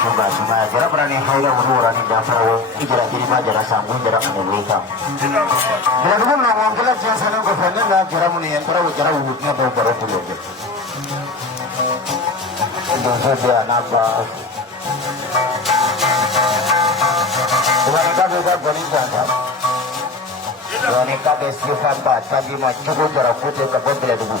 coba cuma jara berani haya urang ni daftar ijara terima jara sambung jara menelika jara dulu ngomong kelas yang sana ke sana lah jara muni yang jara wujudnya baru pulau je itu dia nabas wanita juga wanita wanita deskripsi baca di macam jara putih kebel dulu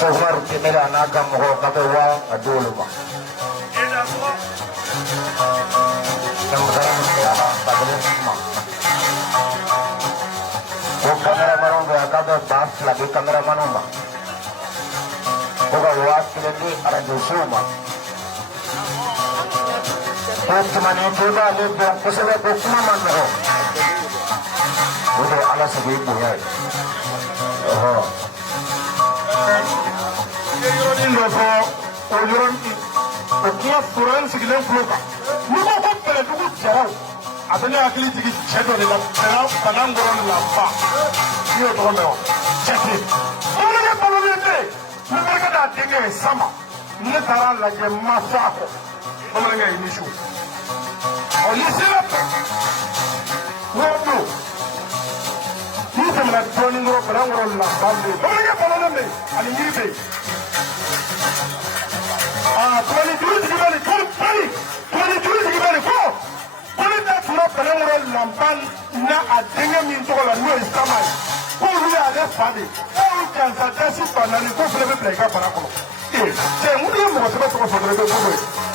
Sumar kimera naga moho kabewa adulu ma. Yang sekarang ya kabel ma. Wo kamera mano ga kabe bas lagi kamera mano ma. Oga was kili ara josu ma. Cuma ni coba lihat kesalahan kuma man ho. Udah ala segi punya. Oh. Yorin do fo o yoron o kiya furan sigilen floka ni ko ko pele dugu jaraw adani akili tigi chedo ni la banan goron la fa ni o to no cheki o le ko le te ni ka da dege sama ni tara la je masa ko o le ngai ni shu o ni sira wo do ni tamla toni ngoro banan goron la fa ni o le ko le me ani ni be Twenty that not the lampan na a dinga min to la no is kamai. Who we are the family? All can suggest it for an go for the play. Say, we don't want to go for the